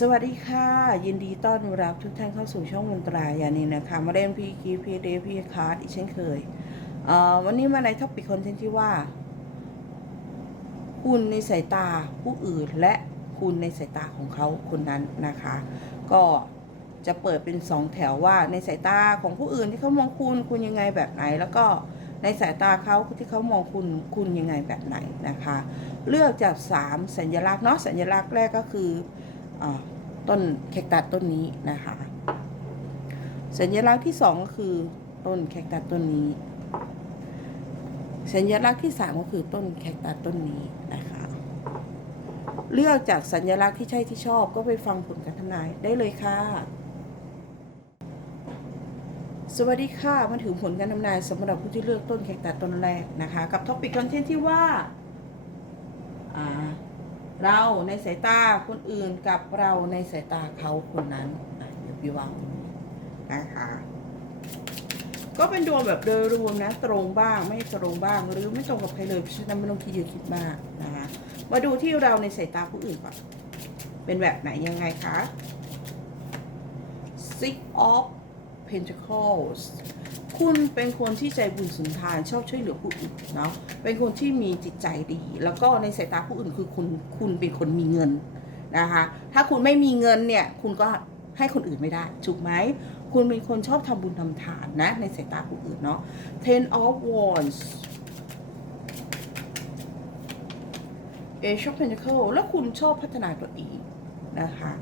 สวัสดีค่ะ ยินดีต้อนรับทุกท่านเข้าสู่ช่องมนตรายานีนะคะ มาเล่นพีกีพีเดพีคาร์ดอีกเช่นเคยเอ่อวันนี้มาในท็อปิกคอนเทนต์ที่ว่า คุณในสายตาผู้อื่นและคุณในสายตาของเขาคนนั้นนะคะ ก็จะเปิดเป็นสองแถวว่าในสายตาของผู้อื่นที่เขามองคุณคุณยังไงแบบไหน แล้วก็ในสายตาเขาที่เขามองคุณคุณยังไงแบบไหนนะคะ เลือกจากสามสัญลักษณ์เนาะสัญลักษณ์แรกก็คือ ต้นแคคตัสต้นนี้นะคะ สัญลักษณ์ที่สองก็คือต้นแคคตัสต้นนี้ สัญลักษณ์ที่สามก็คือต้นแคคตัสต้นนี้นะคะ เลือกจากสัญลักษณ์ที่ใช่ที่ชอบก็ไปฟังผลการทำนายได้เลยค่ะสวัสดีค่ะ มาถึงผลการทำนายสำหรับผู้ที่เลือกต้นแคคตัสต้นแรกนะคะ กับท็อปิกคอนเทนต์ที่ว่า เราในสายตาคนอื่นกับเราในสายตาเขาคนนั้นอะเดี๋ยวพี่วางตรงนี้นะคะก็เป็นดวงแบบโดยรวมนะ ตรงบ้างไม่ตรงบ้าง หรือไม่ตรงกับใครเลยเพราะฉะนั้นไม่ต้องคิดเยอะคิดมากนะคะมาดูที่เราในสายตาผู้อื่นก่อนเป็นแบบไหนยังไงคะ Six of Pentacles คุณเป็นคนที่ใจบุญสุนทานชอบช่วยเหลือผู้อื่นเนาะเป็นคนที่มีจิตใจดี แล้วก็ในสายตาผู้อื่นคือคุณคุณเป็นคนมีเงินนะคะถ้าคุณไม่มีเงินเนี่ยคุณก็ให้คนอื่นไม่ได้ถูกไหมคุณเป็นคนชอบทำบุญทำทานนะในสายตาผู้อื่นเนาะ Ten of Wands Ace of Pentacles แล้วคุณชอบพัฒนาตัวเองนะคะ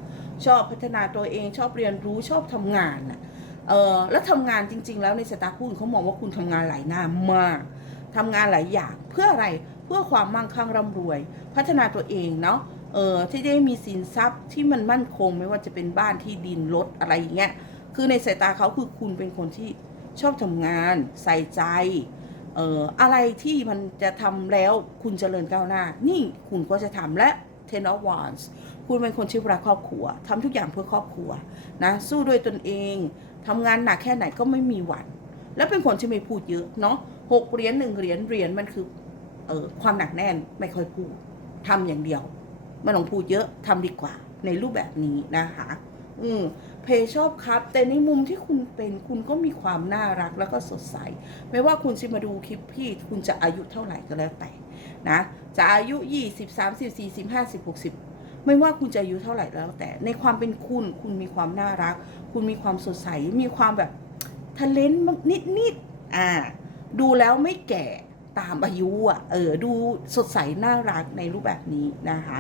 ชอบพัฒนาตัวเองชอบเรียนรู้ชอบทำงานนะ เออแล้วทำงานจริง ๆ แล้วในสายตาผู้อื่นเขามองว่าคุณทำงานหลายหน้ามากทำงานหลายอย่างเพื่ออะไรเพื่อความมั่งคั่งร่ำรวย พัฒนาตัวเองเนาะเออที่ได้มีสินทรัพย์ที่มันมั่นคงไม่ว่าจะเป็นบ้านที่ดินรถอะไรอย่างเงี้ยคือในสายตาเขาคือคุณเป็นคนที่ชอบทำงานใส่ใจเอ่ออะไรที่มันจะทำแล้วคุณเจริญก้าวหน้า นี่คุณก็จะทำและ Ten of Wands คุณเป็นคนที่รักครอบครัวทำทุกอย่างเพื่อครอบครัวนะสู้ด้วยตนเอง ทำงานหนักแค่ไหนก็ไม่มีหวัน แล้วเป็นคนที่ไม่พูดเยอะเนาะหกเหรียญหนึ่งเหรียญเหรียญมันคือเออความหนักแน่นไม่ค่อยพูดทำอย่างเดียวไม่ต้องพูดเยอะทำดีกว่า ในรูปแบบนี้นะคะอืมเพยชอบครับ แต่ในมุมที่คุณเป็นคุณก็มีความน่ารักแล้วก็สดใส ไม่ว่าคุณจะมาดูคลิปพี่ คุณจะอายุเท่าไหร่ก็แล้วแต่นะ จะอายุ 20 30 40 50 60 ไม่ว่าคุณจะอายุเท่าไหร่แล้ว แต่ในความเป็นคุณ คุณมีความน่ารัก คุณมีความสดใส มีความแบบทะเลนนิดนิดอ่า ดูแล้วไม่แก่ตามอายุอะ เออ ดูสดใสน่ารักในรูปแบบนี้นะคะ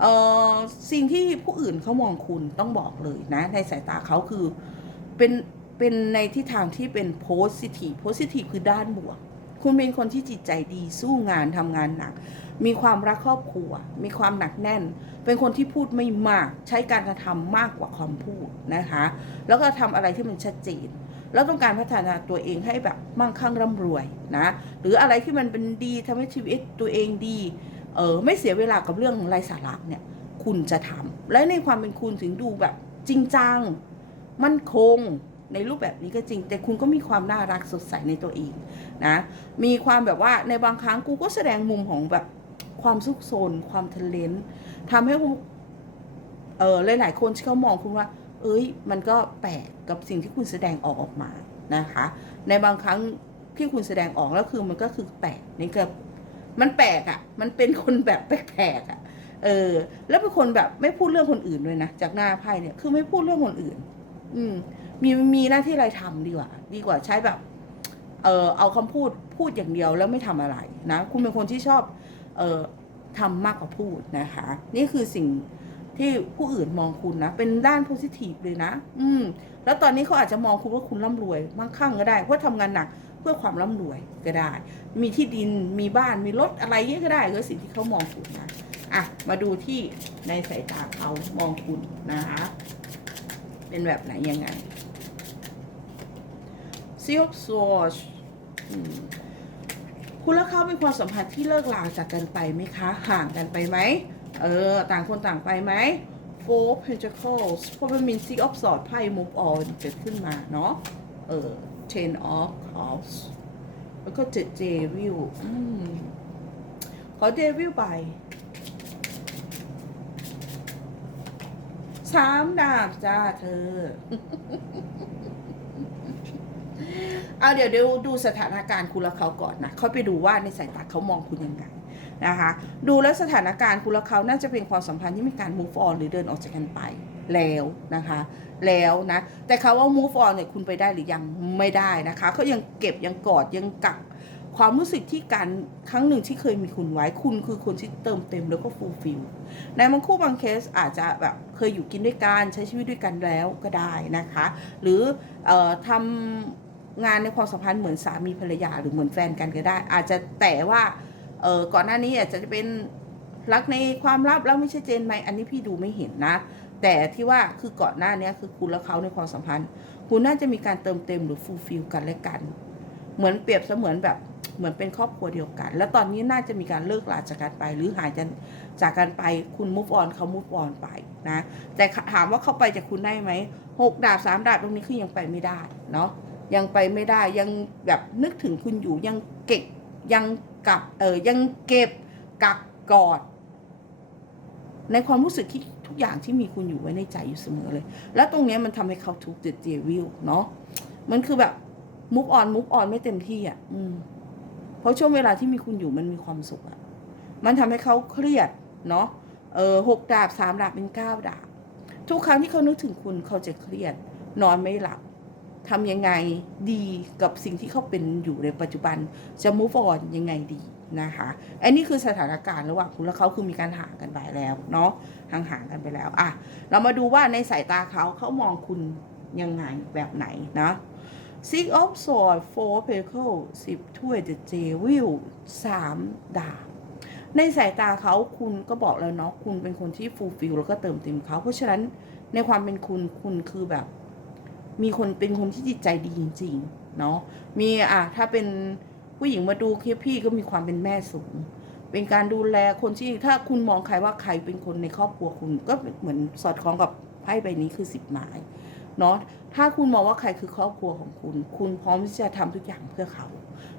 เออสิ่งที่ผู้อื่นเขามองคุณต้องบอกเลยนะ ในสายตาเขาคือเป็นเป็นในทิศทางที่เป็นโพสิทีฟโพสิทีฟคือด้านบวก คุณเป็นคนที่จิตใจดีสู้งานทำงานหนัก มีความรักครอบครัว มีความหนักแน่น เป็นคนที่พูดไม่มาก ใช้การกระทำมากกว่าความพูดนะคะ แล้วก็ทำอะไรที่มันชัดเจน แล้วต้องการพัฒนาตัวเองให้แบบมั่งคั่งร่ำรวยนะ หรืออะไรที่มันเป็นดีทำให้ชีวิตตัวเองดี เออไม่เสียเวลากับเรื่องไร้สาระเนี่ย คุณจะทำและในความเป็นคุณถึงดูแบบจริงจัง มั่นคง ในรูปแบบนี้ก็จริง แต่คุณก็มีความน่ารักสดใสในตัวเองนะมีความแบบว่าในบางครั้งกูก็แสดงมุมของแบบความซุกซนความทะเลนทำให้คุณเออหลายๆคนที่เขามองคุณว่า เอ้ย มันก็แปลกกับสิ่งที่คุณแสดงออกออกมานะคะ ในบางครั้งที่คุณแสดงออกแล้วคือมันก็คือแปลกนี่ก็มันแปลกอะ่ะ มันเป็นคนแบบแปลกๆอะ่ะเออ แล้วเป็นคนแบบไม่พูดเรื่องคนอื่นด้วยนะ จากหน้าไพ่เนี่ย คือไม่พูดเรื่องคนอื่น อืม มีมีหน้าที่อะไรทำดีกว่า ดีกว่าใช้แบบ เออเอาคำพูดพูดอย่างเดียวแล้วไม่ทำอะไรนะ คุณเป็นคนที่ชอบ เออทำมากกว่าพูดนะคะ นี่คือสิ่งที่ผู้อื่นมองคุณนะ เป็นด้านโพซิทีฟเลยนะ อืม แล้วตอนนี้เขาอาจจะมองคุณว่าคุณร่ำรวยมั่งคั่งก็ได้ เพราะทำงานหนักเพื่อความร่ำรวยก็ได้ มีที่ดิน มีบ้าน มีรถอะไรเงี้ยก็ได้คือสิ่งที่เขามองคุณนะ อะ มาดูที่ในสายตาเขามองคุณนะคะ เป็นแบบไหนยังไงซีออฟสวอชคุณและเขาเป็นความสัมพันธ์ที่เลิกลาจากกันไปไหมคะ ห่างกันไปไหม เออ ต่างคนต่างไปไหม Four Pentacles เพราะมันมี Six of Swords ไพ่ move on เกิดขึ้นมาเนาะ เออ Ten of Cups แล้วก็เจ็ด Devil อืมขอ Devil ไป สามดาบจ้าเธอ เอาเดี๋ยวเดี๋ยวดูสถานการณ์คุณและเขาก่อนนะค่อยไปดูว่าในสายตาเขามองคุณยังไงนะคะ ดูแล้วสถานการณ์คุณและเขาน่าจะเป็นความสัมพันธ์ที่มีการ move on หรือเดินออกจากกันไปแล้วนะคะ แล้วนะ แต่เขาว่า move on เนี่ยคุณไปได้หรือยังไม่ได้นะคะเขายังเก็บยังกอดยังกัก ความรู้สึกที่การครั้งหนึ่งที่เคยมีคุณไว้คุณคือคนที่เติมเต็มแล้วก็ fulfill ในบางคู่บางเคสอาจจะแบบเคยอยู่กินด้วยกันใช้ชีวิตด้วยกันแล้วก็ได้นะคะ หรือออทำงานในความสัมพันธ์เหมือนสามีภรรยาหรือเหมือนแฟนกันก็ได้ อาจจะแต่ว่าก่อนหน้านี้อาจจะเป็นรักในความลับแล้วไม่ใช่เจนไหมอันนี้พี่ดูไม่เห็นนะ แต่ที่ว่าคือก่อนหน้านี้คือคุณและเขาในความสัมพันธ์ คุณน่าจะมีการเติมเต็มหรือฟูลฟิลกันและกัน เหมือนเปรียบเสมือนแบบ เหมือนเป็นครอบครัวเดียวกัน แล้วตอนนี้น่าจะมีการเลิกลาจากกันไป หรือหายจากกันไปคุณ move on เขา move on ไปนะ แต่ถามว่าเขาไปจากคุณได้ไหมหกดาบสามดาบตรงนี้คือยังไปไม่ได้เนาะยังไปไม่ได้ยังแบบนึกถึงคุณอยู่ยังเก็บยังกับเออยังเก็บกักกอด ในความรู้สึกที่ทุกอย่างที่มีคุณอยู่ไว้ในใจอยู่เสมอเลย แล้วตรงนี้มันทำให้เขาทุกข์เดือดเจวิลเนาะมันคือแบบมุกออนมุกออนไม่เต็มที่อะ อืม เพราะช่วงเวลาที่มีคุณอยู่มันมีความสุขอะมันทำให้เขาเครียดเนาะเออหกดาบสามดาบเป็นเก้าดาบ ทุกครั้งที่เขานึกถึงคุณเขาจะเครียด นอนไม่หลับทำยังไงดีกับสิ่งที่เขาเป็นอยู่ในปัจจุบัน จะ move on ยังไงดีนะคะอันนี้คือสถานการณ์ระหว่างคุณและเขาคือมีการห่างกันไปแล้วเนาะห่างห่างกันไปแล้วอะเรามาดูว่าในสายตาเขาเขามองคุณยังไงแบบไหนนะ Six of Swords Four pecals สิบถ้วย The Devil สามดาบในสายตาเขาคุณก็บอกแล้วเนาะคุณเป็นคนที่ฟูลฟิลแล้วก็เติมเต็มเขา เพราะฉะนั้นในความเป็นคุณคุณคือแบบ มีคนเป็นคนที่จิตใจดีจริงๆเนาะมีอะถ้าเป็นผู้หญิงมาดูคลิปพี่ก็มีความเป็นแม่สูง เป็นการดูแลคนที่ถ้าคุณมองใครว่าใครเป็นคนในครอบครัวคุณก็เหมือนสอดคล้องกับไพ่ใบนี้คือสิบหมาย เนาะถ้าคุณมองว่าใครคือครอบครัวของคุณ คุณพร้อมที่จะทำทุกอย่างเพื่อเขา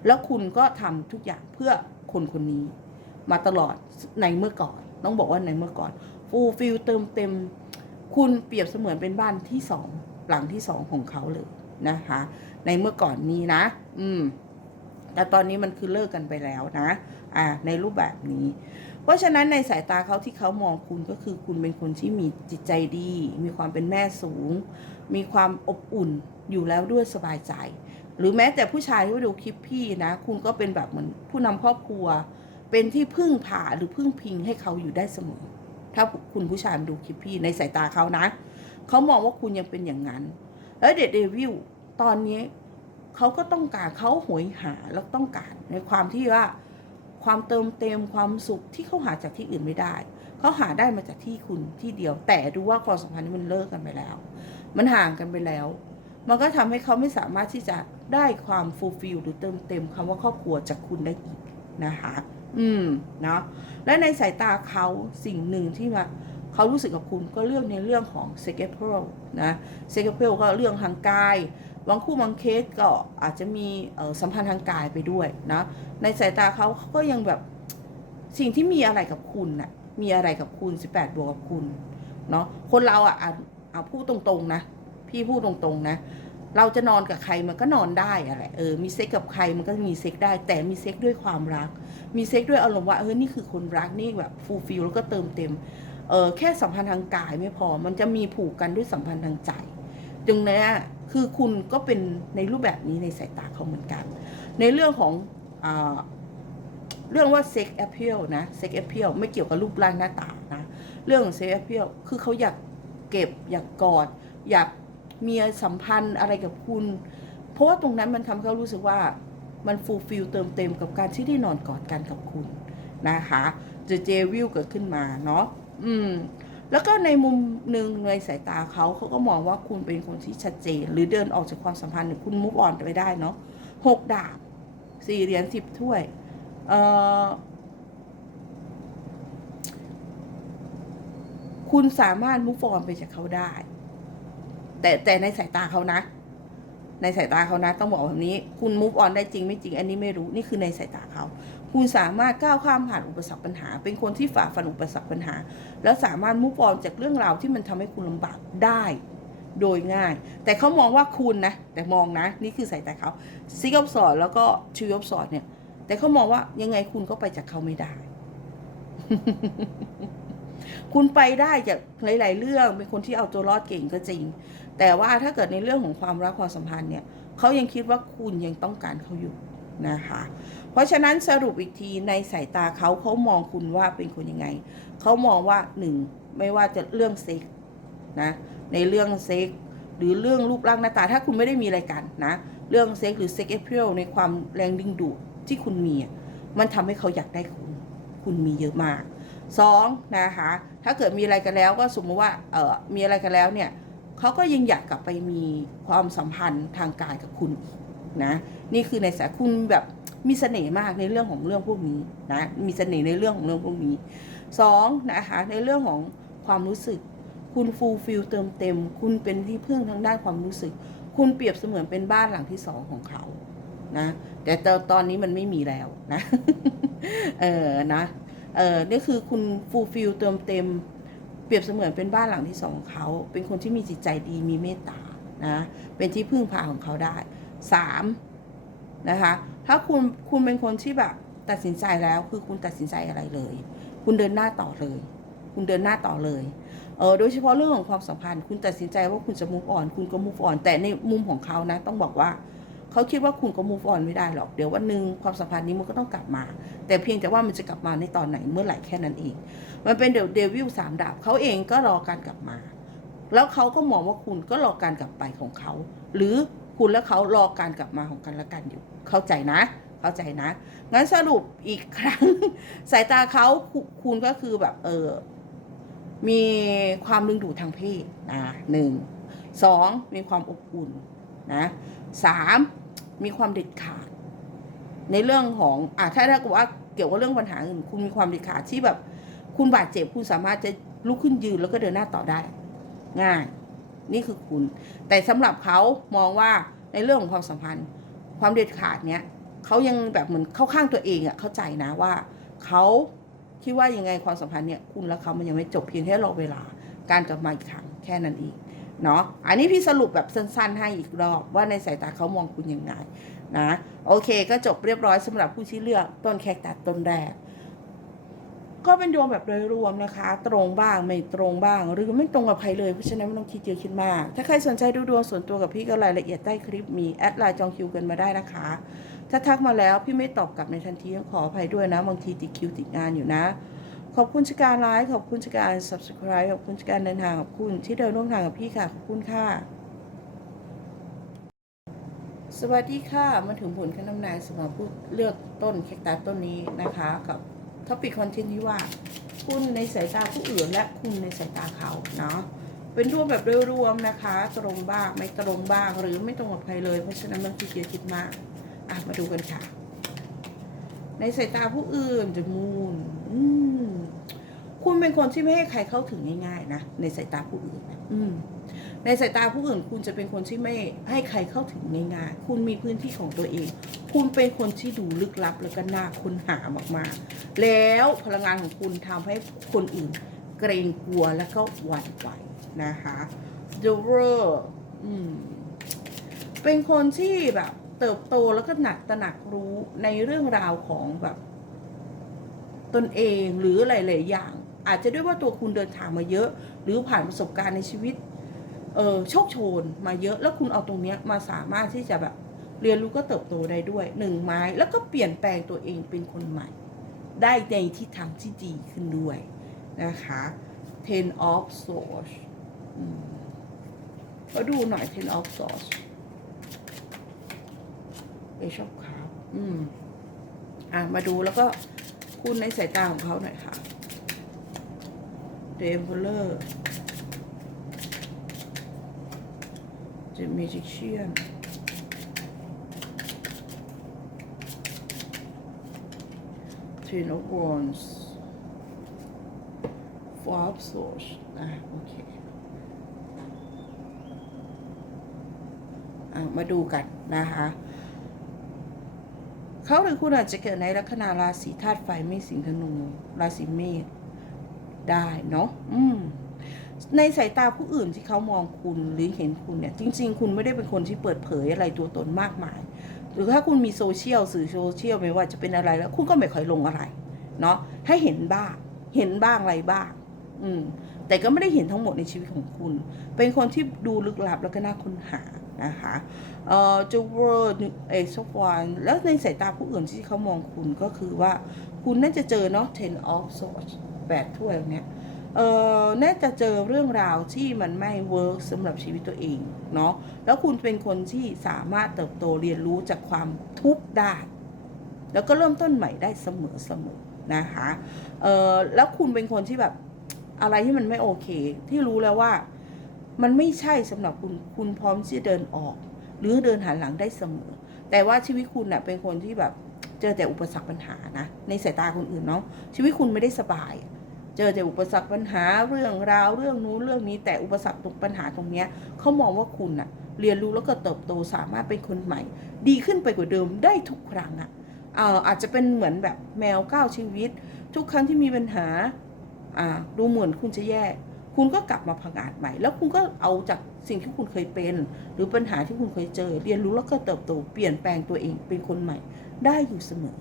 แล้วคุณก็ทำทุกอย่างเพื่อคนคนนี้ มาตลอดในเมื่อก่อน ต้องบอกว่าในเมื่อก่อนฟูลฟิลเติมเต็ม คุณเปรียบเสมือนเป็นบ้านที่สองหลังที่สองของเขาเลยนะคะ ในเมื่อก่อนนี้นะ อืม แต่ตอนนี้มันคือเลิกกันไปแล้วนะ อ่า ในรูปแบบนี้ เพราะฉะนั้นในสายตาเขาที่เขามองคุณก็คือคุณเป็นคนที่มีจิตใจดี มีความเป็นแม่สูง มีความอบอุ่นอยู่แล้วด้วยสบายใจ หรือแม้แต่ผู้ชายที่ดูคลิปพี่นะ คุณก็เป็นแบบเหมือนผู้นำครอบครัว เป็นที่พึ่งพาหรือพึ่งพิงให้เขาอยู่ได้เสมอ ถ้าคุณผู้ชายดูคลิปพี่ในสายตาเขานะ เขามองว่าคุณยังเป็นอย่างนั้น แล้วเดดเดวิลตอนนี้เขาก็ต้องการเขาโหยหาแล้วต้องการในความที่ว่า ความเติมเต็มความสุขที่เขาหาจากที่อื่นไม่ได้ เขาหาได้มาจากที่คุณที่เดียว แต่ดูว่าความสัมพันธ์นี้มันเลิกกันไปแล้ว มันห่างกันไปแล้ว มันก็ทำให้เขาไม่สามารถที่จะได้ความฟูลฟิลหรือเติมเต็มคำว่าครอบครัวจากคุณได้อีกนะคะ อืมเนาะและในสายตาเขาสิ่งหนึ่งที่มาเขารู้สึกกับคุณก็เรื่องในเรื่องของ s e x a p e l นะ s e x a p e l ก็เรื่องทางกาย บางคู่บางเคสก็อาจจะมีสัมพันธ์ทางกายไปด้วยนะในสายตาเขาเขาก็ยังแบบสิ่งที่มีอะไรกับคุณน่ะมีอะไรกับคุณ 18 บวกกับคุณเนาะคนเราอะอะเอาพูดตรงๆนะ พี่พูดตรงๆนะ เราจะนอนกับใครมันก็นอนได้อะแหละเออมีเซ็กกับใครมันก็มีเซ็กได้ แต่มีเซ็กด้วยความรัก มีเซ็กด้วยอารมณ์ว่าเออนี่คือคนรักนี่แบบฟูลฟิลแล้วก็เติมเต็มเออแค่สัมพันธ์ทางกายไม่พอมันจะมีผูกกันด้วยสัมพันธ์ทางใจตรงเนี้ย คือคุณก็เป็นในรูปแบบนี้ในสายตาเขาเหมือนกัน ในเรื่องของอเรื่องว่าเซ็กแอ p เ a l นะเซ็กแอ p เ a l ไม่เกี่ยวกับรูปร่างหน้าตานะเรื่องของเซ็กแอ p เ a l คือเขาอยากเก็บอยากกอด อยากมีสัมพันธ์อะไรกับคุณ เพราะว่าตรงนั้นมันทำให้เขารู้สึกว่ามันฟูลฟิลเติมเต็มกับการที่ได้นอนกอดกันกับคุณนะคะเจเจวิลเกิดขึ้นมาเนาะอืม แล้วก็ในมุมหนึ่งในสายตาเขาเขาก็มองว่าคุณเป็นคนที่ชัดเจน หรือเดินออกจากความสัมพันธ์หรือคุณมุกออนไปได้เนาะหกดาบสี่เหรียญสิบถ้วยเอ่อคุณสามารถมุกออนไปจากเขาได้ แต่แต่ในสายตาเขานะ ในสายตาเขานะ ต้องบอกแบบนี้ คุณ move on ได้จริงไม่จริง อันนี้ไม่รู้นี่คือในสายตาเขา คุณสามารถก้าวข้ามผ่านอุปสรรคปัญหา เป็นคนที่ฝ่าฟันอุปสรรคปัญหา แล้วสามารถ move on จากเรื่องราวที่มันทำให้คุณลำบากได้ โดยง่าย แต่เขามองว่าคุณนะ แต่มองนะ นี่คือสายตาเขาซิกอฟสอดแล้วก็ชิวอฟสอดเนี่ย แต่เขามองว่ายังไงคุณก็ไปจากเขาไม่ได้ คุณไปได้จากหลาย ๆ เรื่อง เป็นคนที่เอาตัวรอดเก่งก็จริง แต่ว่าถ้าเกิดในเรื่องของความรักความสัมพันธ์เนี่ย เขายังคิดว่าคุณยังต้องการเขาอยู่นะคะ เพราะฉะนั้นสรุปอีกทีในสายตาเขาเขามองคุณว่าเป็นคนยังไง เขามองว่าหนึ่งไม่ว่าจะเรื่องเซ็กนะ ในเรื่องเซ็กหรือเรื่องรูปร่างหน้าตา ถ้าคุณไม่ได้มีอะไรกันนะ เรื่องเซ็กหรือเซ็กเอพ l ในความแรงดึงดูดที่คุณมี มันทำให้เขาอยากได้คุณ คุณมีเยอะมากสองนะคะ ถ้าเกิดมีอะไรกันแล้วก็สมมติว่าเออมีอะไรกันแล้วเนี่ยเขาก็ยังอยากกลับไปมีความสัมพันธ์ทางกายกับคุณนะ นี่คือในสายคุณแบบ มีเสน่ห์มากในเรื่องของเรื่องพวกนี้นะมีเสน่ห์ในเรื่องของเรื่องพวกนี้สองนะคะในเรื่องของความรู้สึก คุณฟูลฟิลเติมเต็ม คุณเป็นที่พึ่งทางด้านความรู้สึก คุณเปรียบเสมือนเป็นบ้านหลังที่สองของเขานะแต่ตอนตอนนี้มันไม่มีแล้วนะเออนะเออนี่คือคุณฟูลฟิลเติมเต็ม เปรียบเสมือนเป็นบ้านหลังที่สองของเขา เป็นคนที่มีจิตใจดีมีเมตตานะเป็นที่พึ่งพาของเขาได้สามนะคะ ถ้าคุณคุณเป็นคนที่แบบตัดสินใจแล้วคือคุณตัดสินใจอะไรเลย คุณเดินหน้าต่อเลย คุณเดินหน้าต่อเลยเออโดยเฉพาะเรื่องของความสัมพันธ์ คุณตัดสินใจว่าคุณจะ move on คุณก็ move on แต่ในมุมของเขานะ ต้องบอกว่าเขาคิดว่าคุณก็ move on ไม่ได้หรอก เดี๋ยววันหนึ่งความสัมพันธ์นี้มันก็ต้องกลับมา แต่เพียงแต่ว่ามันจะกลับมาในตอนไหนเมื่อไหร่แค่นั้นเอง มันเป็นเดเดวิลสามดาบเขาเองก็รอการกลับมา แล้วเขาก็มองว่าคุณก็รอการกลับไปของเขา หรือ คุณและเขารอการกลับมาของกันและกันอยู่ เข้าใจนะ เข้าใจนะ งั้นสรุปอีกครั้ง สายตาเขาคุณก็คือแบบเออ มีความดึงดูดทางเพศนะหนึ่งสองมีความอบอุ่นนะสามมีความเด็ดขาด ในเรื่องของอะถ้าถ้ากว่าเกี่ยวกับเรื่องปัญหาอื่นคุณมีความเด็ดขาดที่แบบ คุณบาดเจ็บคุณสามารถจะลุกขึ้นยืนแล้วก็เดินหน้าต่อได้ ง่าย นี่คือคุณ แต่สำหรับเขามองว่าในเรื่องของความสัมพันธ์ ความเด็ดขาดเนี้ยเขายังแบบเหมือนเข้าข้างตัวเองอะเข้าใจนะว่าเขาคิดว่ายังไงความสัมพันธ์เนี่ยคุณและเขามันยังไม่จบเพียงแค่รอเวลาการกลับมาอีกครั้งแค่นั้นเองเนาะอันนี้พี่สรุปแบบสั้นๆให้อีกรอบว่าในสายตาเขามองคุณยังไงนะโอเคก็จบเรียบร้อยสำหรับผู้ที่เลือกต้นแคคตัสต้นแรก ก็เป็นดวงแบบโดยรวมนะคะ ตรงบ้างไม่ตรงบ้าง หรือไม่ตรงกับใครเลยเพราะฉะนั้นไม่ต้องคิดเยอะคิดมาก ถ้าใครสนใจดูดวงส่วนตัวกับพี่ก็รายละเอียดใต้คลิปมีแอดไลน์จองคิวกันมาได้นะคะ ถ้าทักมาแล้วพี่ไม่ตอบกลับในทันทีต้องขออภัยด้วยนะบางทีติดคิวติดงานอยู่นะ ขอบคุณชการไลค์ขอบคุณชการ subscribe ขอบคุณชการเดินทางขอบคุณที่เดินร่วมทางกับพี่ค่ะขอบคุณค่ะสวัสดีค่ะมาถึงผลคะแนนำนายสำหรับผู้เลือกต้นแคคตัสต้นนี้นะคะกับ ท็อปิกคอนเทนต์ที่ว่า คุณในสายตาผู้อื่นและคุณในสายตาเขาเนาะเป็นรวมแบบโดยรวมนะคะ ตรงบ้างไม่ตรงบ้างหรือไม่ตรงกับใครเลยเพราะฉะนั้นมันคิดเยอะคิดมากอะมาดูกันค่ะ ในสายตาผู้อื่นจะมูนอืมคุณเป็นคนที่ไม่ให้ใครเข้าถึงง่ายๆนะในสายตาผู้อื่นอืม ในสายตาผู้อื่นคุณจะเป็นคนที่ไม่ให้ใครเข้าถึงง่ายๆคุณมีพื้นที่ของตัวเอง คุณเป็นคนที่ดูลึกลับแล้วก็น่าค้นหามากๆ แล้วพลังงานของคุณทำให้คนอื่น เกรงกลัวแล้วก็หวั่นไหวนะคะ The World อืมเป็นคนที่แบบเติบโตแล้วก็หนักตระหนักรู้ในเรื่องราวของแบบตนเองหรือหลายๆอย่าง อาจจะด้วยว่าตัวคุณเดินทางมาเยอะ หรือผ่านประสบการณ์ในชีวิต เออโชคโชนมาเยอะแล้วคุณเอาตรงเนี้ยมาสามารถที่จะแบบเรียนรู้ก็เติบโตได้ด้วยหนึ่งไม้แล้วก็เปลี่ยนแปลงตัวเองเป็นคนใหม่ ได้ในทิศทางที่ดีขึ้นด้วยนะคะ ten of swords มก็ดูหน่อย ten of swords เอชอบขาวอืม อะ มาดูแล้วก็คุณในสายตาของเขาหน่อยค่ะ The Emperor The Magician Ten of Wands Four of Swords อะโอเคมาดูกันนะคะ เขาหรือคุณอาจจะเกิดในลัคนาราศีธาตุไฟไม่สิงธนู ราศีเมษได้เนาะอืม ในสายตาผู้อื่นที่เขามองคุณหรือเห็นคุณเนี่ย จริง ๆ คุณไม่ได้เป็นคนที่เปิดเผยอะไรตัวตนมากมาย หรือถ้าคุณมีโซเชียลสื่อโซเชียลไม่ว่าจะเป็นอะไรแล้ว คุณก็ไม่ค่อยลงอะไรเนาะให้เห็นบ้าง เห็นบ้างอะไรบ้าง อืมแต่ก็ไม่ได้เห็นทั้งหมดในชีวิตของคุณ เป็นคนที่ดูลึกลับแล้วก็น่าค้นหานะคะเอ่อจูเวอร์เอซฟวันแล้วในสายตาผู้อื่นที่เขามองคุณก็คือว่า คุณน่าจะเจอเนาะ ten of swords แปดถ้วยเนี่ย เออน่าจะเจอเรื่องราวที่มันไม่เวิร์กสำหรับชีวิตตัวเองเนาะแล้วคุณเป็นคนที่สามารถเติบโตเรียนรู้จากความทุกข์ได้ แล้วก็เริ่มต้นใหม่ได้เสมอเสมอนะคะเออแล้วคุณเป็นคนที่แบบอะไรที่มันไม่โอเค ที่รู้แล้วว่ามันไม่ใช่สำหรับคุณคุณพร้อมที่จะเดินออก หรือเดินหันหลังได้เสมอ แต่ว่าชีวิตคุณเน่ะเป็นคนที่แบบเจอแต่อุปสรรคปัญหานะในสายตาคนอื่นเนาะชีวิตคุณไม่ได้สบาย เจอแต่อุปสรรคปัญหาเรื่องราวเรื่องนู้นเรื่องนี้ แต่อุปสรรคตรงปัญหาตรงเนี้ยเขามองว่าคุณอะเรียนรู้แล้วก็เติบโตสามารถเป็นคนใหม่ ดีขึ้นไปกว่าเดิมได้ทุกครั้งอะอาจจะเป็นเหมือนแบบแมวก้าวชีวิต ทุกครั้งที่มีปัญหาอ่าดูเหมือนคุณจะแย่ คุณก็กลับมาพังอาจใหม่ แล้วคุณก็เอาจากสิ่งที่คุณเคยเป็น หรือปัญหาที่คุณเคยเจอ เรียนรู้แล้วก็เติบโตเปลี่ยนแปลงตัวเองเป็นคนใหม่ได้อยู่เสมอ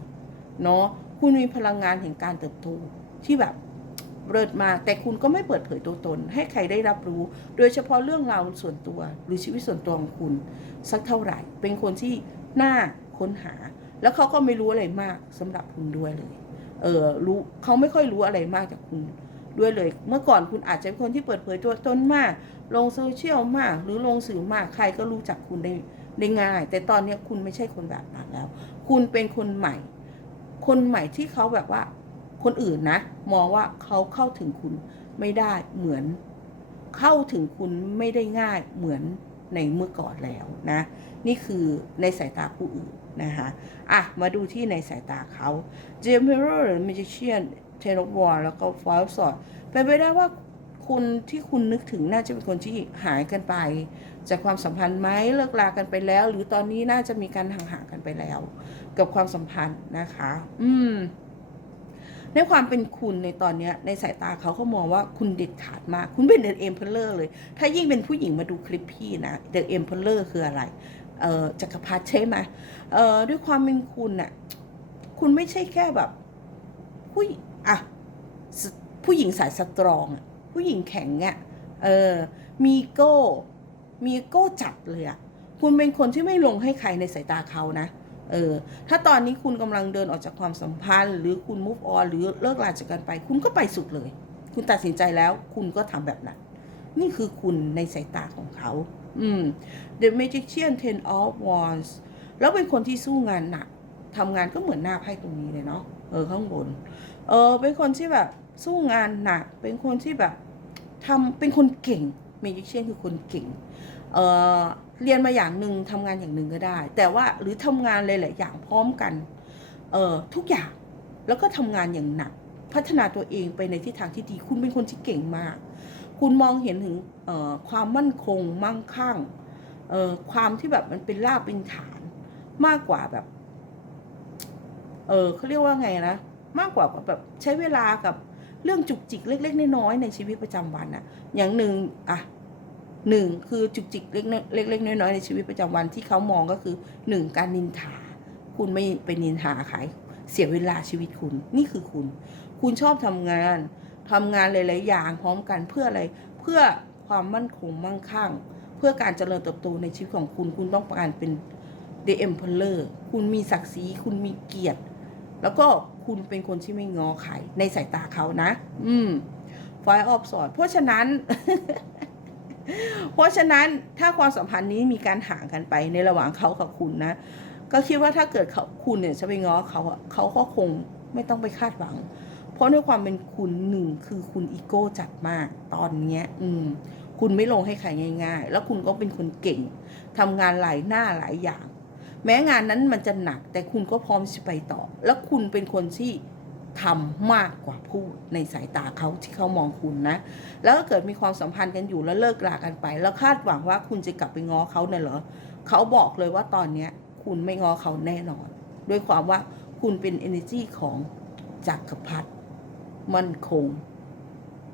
เนาะคุณมีพลังงานแห่งการเติบโตที่แบบ เลิศมาก แต่คุณก็ไม่เปิดเผยตัวตน ให้ใครได้รับรู้ โดยเฉพาะเรื่องราวส่วนตัว หรือชีวิตส่วนตัวของคุณ สักเท่าไหร่ เป็นคนที่น่าค้นหา แล้วเขาก็ไม่รู้อะไรมากสำหรับคุณด้วยเลย เออรู้เขาไม่ค่อยรู้อะไรมากจากคุณด้วยเลย เมื่อก่อนคุณอาจจะเป็นคนที่เปิดเผยตัวตนมาก ลงโซเชียลมาก หรือลงสื่อมาก ใครก็รู้จักคุณได้ได้ง่าย แต่ตอนนี้คุณไม่ใช่คนแบบนั้นแล้ว คุณเป็นคนใหม่ คนใหม่ที่เขาแบบว่า คนอื่นนะ มองว่าเขาเข้าถึงคุณไม่ได้เหมือน เข้าถึงคุณไม่ได้ง่ายเหมือนในเมื่อก่อนแล้วนะ นี่คือในสายตาผู้อื่นนะคะอะ มาดูที่ในสายตาเขา j e m i r o r Magician t e n o b a r แล้วก็ Five s w o r เป็นไปได้ว่าคุณที่คุณนึกถึงน่าจะเป็นคนที่หายกันไป จากความสัมพันธ์ไหมเลิกลากันไปแล้ว หรือตอนนี้น่าจะมีการห่างๆกันไปแล้ว กับความสัมพันธ์นะคะ อืม ในความเป็นคุณในตอนนี้ในสายตาเขาเขามองว่าคุณเด็ดขาดมาก คุณเป็นเดอะเอ็มเพลเลอร์เลย ถ้ายิ่งเป็นผู้หญิงมาดูคลิปพี่นะเดอะเอ็มเพลเลอร์คืออะไรเออจักรพรรดิใช่ไหมเออด้วยความเป็นคุณน่ะคุณไม่ใช่แค่แบบผู้ยอะผู้หญิงสายสตรองอะผู้หญิงแข็งอะเออมีโก้มีโก้จัดเลยอะคุณเป็นคนที่ไม่ลงให้ใครในสายตาเขานะ เออถ้าตอนนี้คุณกำลังเดินออกจากความสัมพันธ์ หรือคุณ move on หรือเลิกลาจากกันไป คุณก็ไปสุดเลย คุณตัดสินใจแล้ว คุณก็ทำแบบนั้น นี่คือคุณในสายตาของเขาอืม The Magician Ten of Wands แล้วเป็นคนที่สู้งานหนักทำงานก็เหมือนหน้าไพ่ตรงนี้เลยเนาะเออข้างบน เออเป็นคนที่แบบสู้งานหนัก เป็นคนที่แบบทำเป็นคนเก่ง Magician คือคนเก่ง เออ เรียนมาอย่างหนึ่งทำงานอย่างหนึ่งก็ได้ แต่ว่าหรือทำงานหลายๆอย่างพร้อมกันเออทุกอย่างแล้วก็ทำงานอย่างหนัก พัฒนาตัวเองไปในทิศทางที่ดี คุณเป็นคนที่เก่งมาก คุณมองเห็นถึงความมั่นคง มั่งคั่งความที่แบบมันเป็นรากเป็นฐาน มากกว่าแบบ เออเขาเรียกว่าไงนะมากกว่าแบบใช้เวลากับเรื่องจุกจิกเล็ก ๆ น้อยๆในชีวิตประจำวันอะอย่างหนึ่งอะ หนึ่งคือจุกจิกเล็กๆเล็กน้อยๆในชีวิตประจำวันที่เขามองก็คือหนึ่งการนินทา คุณไม่ไปนินทาใครเสียเวลาชีวิตคุณ นี่คือคุณ คุณชอบทำงานทำงานหลายๆอย่างพร้อมกันเพื่ออะไรเพื่อความมั่นคงมั่งคั่ง เพื่อการเจริญเติบโตในชีวิตของคุณ คุณต้องการเป็น The Emperor คุณมีศักดิ์ศรีคุณมีเกียรติ แล้วก็คุณเป็นคนที่ไม่งอใครในสายตาเขานะ อืมไฟออฟสอดเพราะฉะนั้น เพราะฉะนั้นถ้าความสัมพันธ์นี้มีการห่างกันไปในระหว่างเขากับคุณนะ ก็คิดว่าถ้าเกิดเขาคุณเนี่ยจะไปง้อเขาเขาก็คงไม่ต้องไปคาดหวัง เพราะด้วยความเป็นคุณหนึ่งคือคุณอีโก้จัดมากตอนเนี้ย อืม คุณไม่ลงให้ใครง่าย ๆ แล้วคุณก็เป็นคนเก่งทำงานหลายหน้าหลายอย่าง แม้งานนั้นมันจะหนัก แต่คุณก็พร้อมจะไปต่อ แล้วคุณเป็นคนที่ ทำมากกว่าพูดในสายตาเขาที่เขามองคุณนะ แล้วถ้าเกิดมีความสัมพันธ์กันอยู่แล้วเลิกลากันไป แล้วคาดหวังว่าคุณจะกลับไปง้อเขาเนี่ยเหรอเขาบอกเลยว่าตอนเนี้ยคุณไม่ง้อเขาแน่นอน ด้วยความว่าคุณเป็น energy ของจักรพรรดิมั่นคง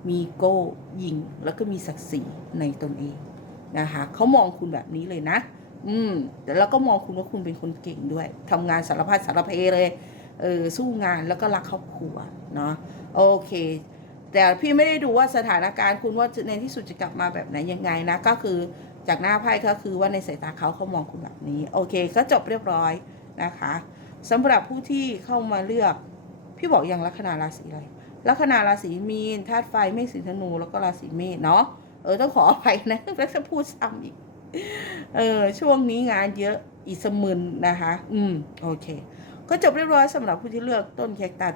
มีโก้ยิง แล้วก็มีศักดิ์ศรีในตนเองนะคะเขามองคุณแบบนี้เลยนะ อืมแต่แล้วก็มองคุณว่าคุณเป็นคนเก่งด้วยทำงานสารพัดสารเพเลย เออสู้งานแล้วก็รักครอบครัวเนาะโอเค แต่พี่ไม่ได้ดูว่าสถานการณ์คุณว่าในที่สุดจะกลับมาแบบไหนยังไงนะก็คือจากหน้าไพ่ก็คือว่าในสายตาเขาเขามองคุณแบบนี้ โอเค ก็จบเรียบร้อยนะคะสำหรับผู้ที่เข้ามาเลือก พี่บอกอยังลัคนาราศีอะไรลัคนาราศีมีนธาตุไฟเมษสิงห์ธนูแล้วก็ราศีเมษเนาะเออต้องขออภัยนะแล้วจะพูดซ้ำอีกเออช่วงนี้งานเยอะอีสมึนนะคะ อืม โอเค ก็จบเรียบร้อยสำหรับผู้ที่เลือกต้นแคคตัส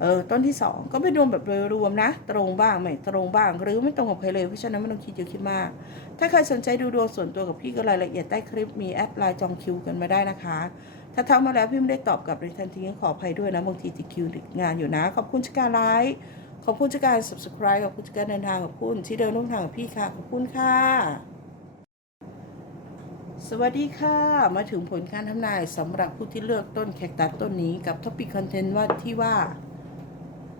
เออต้นที่สองก็ไปดูแบบโดยรวมนะ ตรงบ้างไม่ตรงบ้าง หรือไม่ตรงกับใครเลยเพราะฉะนั้นไม่ต้องคิดเยอะคิดมาก ถ้าใครสนใจดูดวงส่วนตัวกับพี่ก็รายละเอียดใต้คลิปมีแอปไลน์จองคิวกันมาได้นะคะ ถ้าทักมาแล้วพี่ไม่ได้ตอบกลับในทันทีขออภัยด้วยนะบางทีติดคิวติดงานอยู่นะ ขอบคุณจากการไลค์ขอบคุณจากการ subscribe ขอบคุณจากการเดินทางกับคุณที่เดินร่วมทางกับพี่ค่ะขอบคุณค่ะ สวัสดีค่ะ มาถึงผลการทำนายสำหรับผู้ที่เลือกต้นแคคตัสต้นนี้กับท็อปิกคอนเทนต์ว่าที่ว่า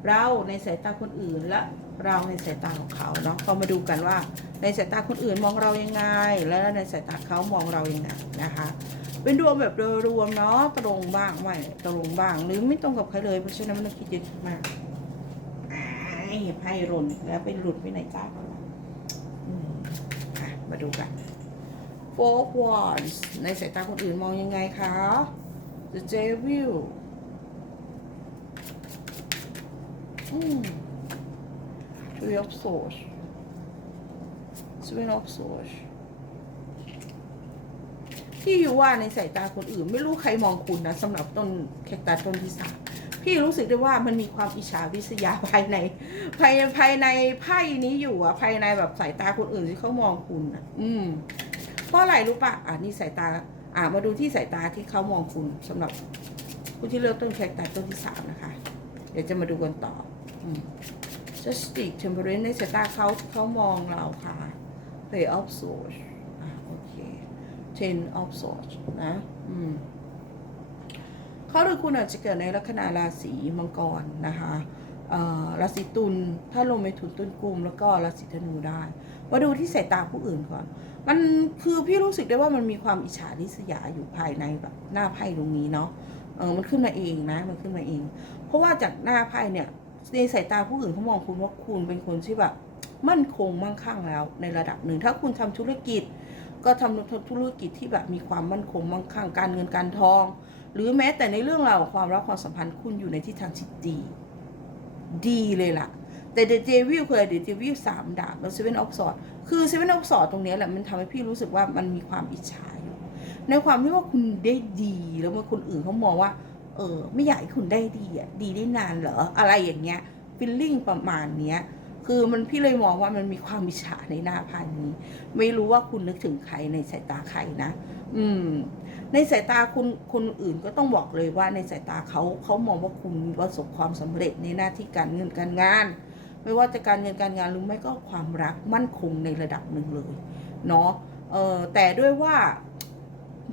เราในสายตาคนอื่นและเราในสายตาของเขาเนาะก็มาดูกันว่า ในสายตาคนอื่นมองเรายังไง และในสายตาเขามองเรายังไงนะคะ เป็นดวงแบบโดยรวมเนาะตรงบ้างไม่ตรงบ้าง หรือไม่ตรงกับใครเลยเพราะฉะนั้นไม่ต้องคิดเยอะคิดมากอ้ไพ่หล่นแล้วไปหลุดไปไหนจ้าก่อนละอืมอะมาดูกัน Four of Wands ในสายตาคนอื่นมองยังไงคะ The Devil อืม Three of Swords Seven of Swords พี่อยู่ว่าในสายตาคนอื่น ไม่รู้ใครมองคุณนะสำหรับต้นแคคตัสต้นที่สามพี่รู้สึกได้ว่ามันมีความอิจฉาวิษยาภายใน ภายภายในไพ่นี้อยู่อะภายในแบบสายตาคนอื่นที่เขามองคุณอะอืม เพราะอะไรรู้ปะอ่านี่สายตา อ่ามาดูที่สายตาที่เขามองคุณสำหรับผู้ที่เลือกต้นแคคตัสต้นที่สามนะคะ เดี๋ยวจะมาดูกันต่ออืม justice temperance ในสายตาเขาเขามองเราค่ะ play of swords อ่าโอเค ten of swords นะอืมเขาหรือคุณอาจจะเกิดในลัคนาราศีมังกรนะคะอ่อราศีตุลถ้าลงไปถุนต้นกลุ่มแล้วก็ราศีธนูได้ มาดูที่สายตาผู้อื่นก่อน มันคือพี่รู้สึกได้ว่ามันมีความอิจฉาริษยาอยู่ภายในแบบหน้าไพ่ตรงนี้เนาะเออมันขึ้นมาเองนะ มันขึ้นมาเอง เพราะว่าจากหน้าไพ่เนี่ยในสายตาผู้อื่นเขามองคุณว่าคุณเป็นคนที่แบบมั่นคงมั่งคั่งแล้วในระดับหนึ่ง ถ้าคุณทำธุรกิจ ก็ทำธุรกิจที่แบบมีความมั่นคงมั่งคั่งการเงินการทอง หรือแม้แต่ในเรื่องราวความรักความสัมพันธ์คุณอยู่ในทิศทางที่ดี ดีเลยล่ะ แต่เดเจวิลคือเดเจวิลสามดาบแล้วเซเว่นออฟสอดคือเซเว่นออฟสอดตรงนี้แหละมันทำให้พี่รู้สึกว่ามันมีความอิจฉาอยู่ในความที่ว่าคุณได้ดีแล้วเมื่อคนอื่นเขามองว่า เออไม่อยากให้คุณได้ดีอะดีได้นานเหรออะไรอย่างเงี้ยฟิลลิ่งประมาณเนี้ยคือมันพี่เลยมองว่ามันมีความอิจฉาในหน้าพายนี้ ไม่รู้ว่าคุณนึกถึงใครในสายตาใครนะ อืม ในสายตาคุณคนอื่นก็ต้องบอกเลยว่าในสายตาเขาเขามองว่าคุณประสบความสำเร็จในหน้าที่การเงินการงาน ไม่ว่าจะการเงินการงานหรือไม่ก็ความรักมั่นคงในระดับหนึ่งเลยเนาะเออแต่ด้วยว่า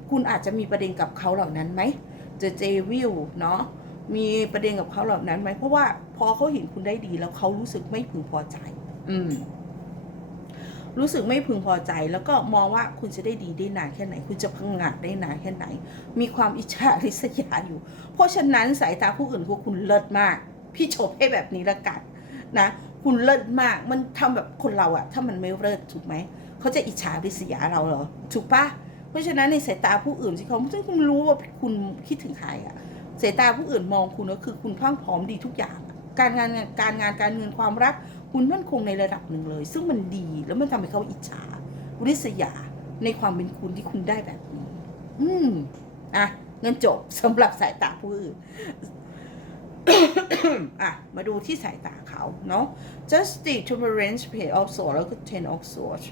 คุณอาจจะมีประเด็นกับเขาเหล่านั้นไหมเจเจวิลเนาะมีประเด็นกับเขาเหล่านั้นไหมเพราะว่าพอเขาเห็นคุณได้ดีแล้วเขารู้สึกไม่พึงพอใจ อืม รู้สึกไม่พึงพอใจ แล้วก็มองว่าคุณจะได้ดีได้นานแค่ไหน คุณจะพังงาดได้นานแค่ไหน มีความอิจฉาริษยาอยู่ เพราะฉะนั้นสายตาผู้อื่นพวกคุณเลิศมาก พี่โฉบให้แบบนี้ละกัน นะคุณเลิศมากมันทำแบบคนเราอะถ้ามันไม่เลิศถูกไหมเขาจะอิจฉาริษยาเราเหรอถูกปะเพราะฉะนั้นในสายตาผู้อื่นที่เขาซึ่งคุณรู้ว่าคุณคิดถึงใครอะสายตาผู้อื่นมองคุณก็คือคุณพรั่งพร้อมดีทุกอย่าง การงานการงานการเงินความรัก คุณมั่นคงในระดับหนึ่งเลย ซึ่งมันดีแล้วมันทำให้เขาอิจฉาริษยาในความเป็นคุณที่คุณได้แบบนี้ อืมอะเงินจบสำหรับสายตาผู้อื่น อะ มาดูที่สายตาเขาเนาะ justice tolerance pay of sword แล้วก็ ten of swords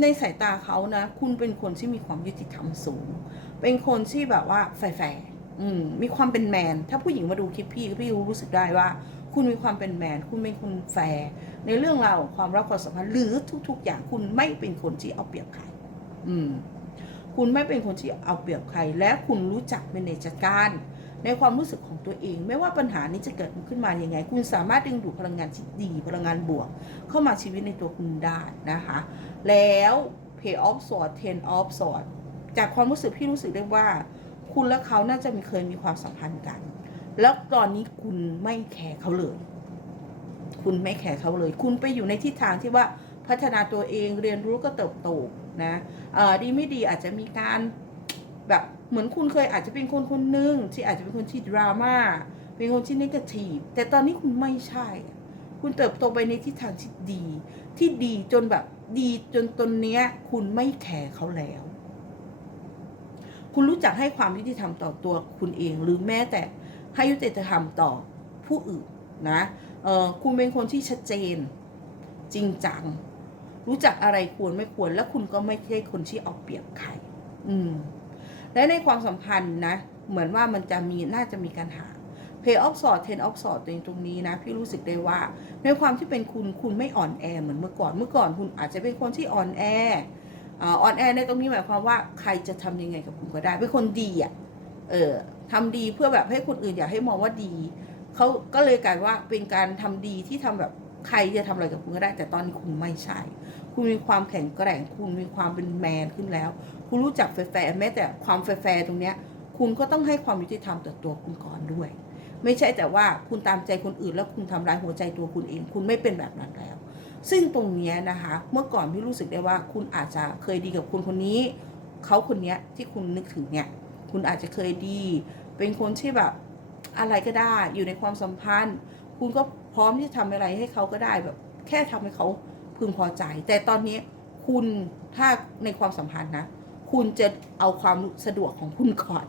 ในสายตาเขานะ คุณเป็นคนที่มีความยุติธรรมสูง เป็นคนที่แบบว่าแฟร์ๆอืมมีความเป็นแมน ถ้าผู้หญิงมาดูคลิปพี่พี่รู้สึกได้ว่า คุณมีความเป็นแมน คุณเป็นคนแฟร์ในเรื่องราวของความรักความสัมพันธ์หรือทุก ๆ อย่างคุณไม่เป็นคนที่เอาเปรียบใครอืมคุณไม่เป็นคนที่เอาเปรียบใคร และคุณรู้จักเป็นในจัดการ ในความรู้สึกของตัวเอง ไม่ว่าปัญหานี้จะเกิดขึ้นมาอย่างไง คุณสามารถดึงดูดพลังงานที่ดีพลังงานบวก เข้ามาชีวิตในตัวคุณได้นะคะ แล้ว pay off sword ten of sword จากความรู้สึกพี่รู้สึกได้ว่า คุณและเขาน่าจะมีเคยมีความสัมพันธ์กัน แล้วตอนนี้คุณไม่แคร์เขาเลย คุณไม่แคร์เขาเลย คุณไปอยู่ในทิศทางที่ว่าพัฒนาตัวเองเรียนรู้ก็เติบโตนะเออดีไม่ดีอาจจะมีการแบบ เหมือนคุณเคยอาจจะเป็นคนคนหนึ่งที่อาจจะเป็นคนที่ดราม่าเป็นคนที่นกาทีฟแต่ตอนนี้คุณไม่ใช่ คุณเติบโตไปในทิศทางที่ดี ที่ดีจนแบบดีจนตนเนี้ย คุณไม่แคร์เขาแล้ว คุณรู้จักให้ความยุติธรรมต่อตัวคุณเอง หรือแม้แต่ให้ยุติธรรมต่อผู้อื่นนะเออคุณเป็นคนที่ชัดเจนจริงจัง รู้จักอะไรควรไม่ควร และคุณก็ไม่ใช่คนที่เอาเปรียบใคร อืม และในความสัมพันธ์นะ เหมือนว่ามันจะมีน่าจะมีการหา pay off sword ten off sword ตัวเองตรงนี้นะ พี่รู้สึกได้ว่า ในความที่เป็นคุณคุณไม่อ่อนแอเหมือนเมื่อก่อนเมื่อก่อนคุณอาจจะเป็นคนที่อ่อนแออ่อนแอในตรงนี้หมายความว่าใครจะทำยังไงกับคุณก็ได้เป็นคนดีอะเออทำดีเพื่อแบบให้คนอื่นอยากให้มองว่าดีเขาก็เลยกลายว่าเป็นการทำดีที่ทำแบบใครจะทำอะไรกับคุณก็ได้ แต่ตอนนี้คุณไม่ใช่ คุณมีความแข็งแกร่ง คุณมีความเป็นแมนขึ้นแล้ว คุณรู้จักแฟร์แม้แต่ความแฟร์ตรงเนี้ย คุณก็ต้องให้ความยุติธรรมต่อตัวคุณก่อนด้วย ไม่ใช่แต่ว่าคุณตามใจคนอื่นแล้วคุณทำร้ายหัวใจตัวคุณเอง คุณไม่เป็นแบบนั้นแล้ว ซึ่งตรงนี้นะคะ เมื่อก่อนพี่รู้สึกได้ว่า คุณอาจจะเคยดีกับคนคนนี้ เขาคนนี้ที่คุณนึกถึงเนี่ย คุณอาจจะเคยดี เป็นคนที่แบบอะไรก็ได้อยู่ในความสัมพันธ์ คุณก็พร้อมที่จะทำอะไรให้เขาก็ได้แบบ แค่ทำให้เขา พึงพอใจ แต่ตอนนี้คุณถ้าในความสัมพันธ์นะ คุณจะเอาความสะดวกของคุณก่อน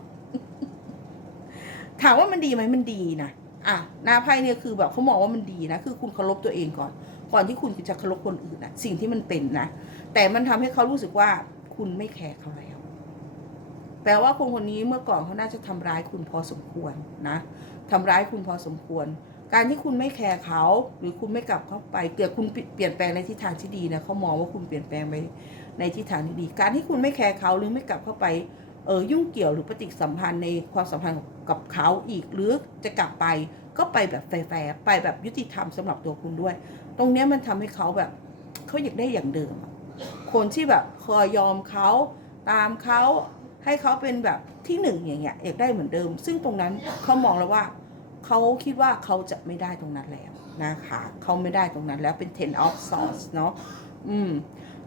ถามว่ามันดีไหมมันดีนะอะหน้าไพ่เนี่ยคือแบบเขามองว่ามันดีนะ คือคุณเคารพตัวเองก่อน ก่อนที่คุณจะเคารพคนอื่นนะสิ่งที่มันเป็นนะ แต่มันทำให้เขารู้สึกว่าคุณไม่แคร์เขาแล้ว แปลว่าคนคนนี้เมื่อก่อนเขาน่าจะทำร้ายคุณพอสมควรนะทำร้ายคุณพอสมควร การที่คุณไม่แคร์เขา หรือคุณไม่กลับเข้าไปเกิดคุณเปลี่ยนแปลงในทิศทางที่ดีนะเขามองว่าคุณเปลี่ยนแปลงไปในทิศทางที่ดี การที่คุณไม่แคร์เขาหรือไม่กลับเข้าไปเออยุ่งเกี่ยวหรือปฏิสัมพันธ์ในความสัมพันธ์กับเขาอีกหรือจะกลับไปก็ไปแบบแฟร์ไปแบบยุติธรรมสำหรับตัวคุณด้วย ตรงเนี้ยมันทำให้เขาแบบเขาอยากได้อย่างเดิม คนที่แบบคอยยอมเขาตามเขาให้เขาเป็นแบบที่หนึ่งอย่างเงี้ยอยากได้เหมือนเดิม ซึ่งตรงนั้นเขามองแล้วว่า เขาคิดว่าเขาจะไม่ได้ตรงนั้นแล้วนะคะเขาไม่ได้ตรงนั้นแล้วเป็น ten of swords เนาะอืม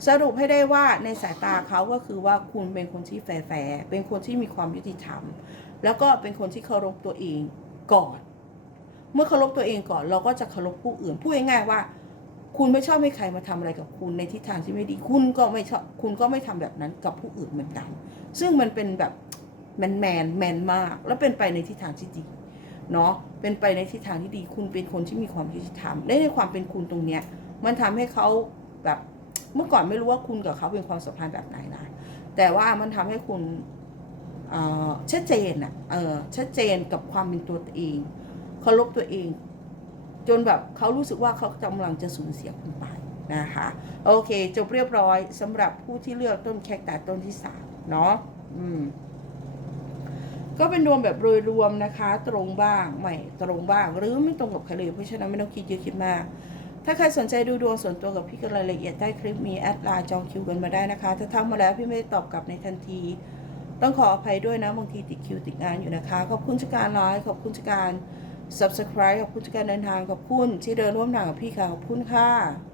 สรุปให้ได้ว่าในสายตาเขาก็คือว่าคุณเป็นคนที่แฟร์เป็นคนที่มีความยุติธรรม แล้วก็เป็นคนที่เคารพตัวเองก่อน เมื่อเคารพตัวเองก่อนเราก็จะเคารพผู้อื่นพูดง่ายๆว่า คุณไม่ชอบให้ใครมาทำอะไรกับคุณในทิศทางที่ไม่ดี คุณก็ไม่ชอบคุณก็ไม่ทำแบบนั้นกับผู้อื่นเหมือนกัน ซึ่งมันเป็นแบบแมนแมนแมนมาก แล้วเป็นไปในทิศทางที่ดี เนาะเป็นไปในทิศทางที่ดีคุณเป็นคนที่มีความยุติธรรมและในความเป็นคุณตรงเนี้ยมันทำให้เขาแบบเมื่อก่อนไม่รู้ว่าคุณกับเขาเป็นความสัมพันธ์แบบไหนนะแต่ว่ามันทำให้คุณอ่อชัดเจนอะเออชัดเจนกับความเป็นตัวเองเคารพตัวเอง จนแบบเขารู้สึกว่าเขากำลังจะสูญเสียคุณไปนะคะโอเค จบเรียบร้อยสำหรับผู้ที่เลือกต้นแคคตัสต้นที่สามเนาะอืม ก็เป็นดวงแบบโดยรวมนะคะ ตรงบ้างไม่ตรงบ้าง หรือไม่ตรงกับใครเลยเพราะฉะนั้นไม่ต้องคิดเยอะคิดมาก ถ้าใครสนใจดูดวงส่วนตัวกับพี่ก็รายละเอียดใต้คลิปมีแอดไลน์จองคิวกันมาได้นะคะ ถ้าทักมาแล้วพี่ไม่ได้ตอบกลับในทันที ต้องขออภัยด้วยนะบางทีติดคิวติดงานอยู่นะคะ ขอบคุณจาการไลฟ์ขอบคุณจาการ subscribe ขอบคุณจากการเดินทางขอบคุณที่เดินร่วมทางกับพี่ค่ะขอบคุณค่ะ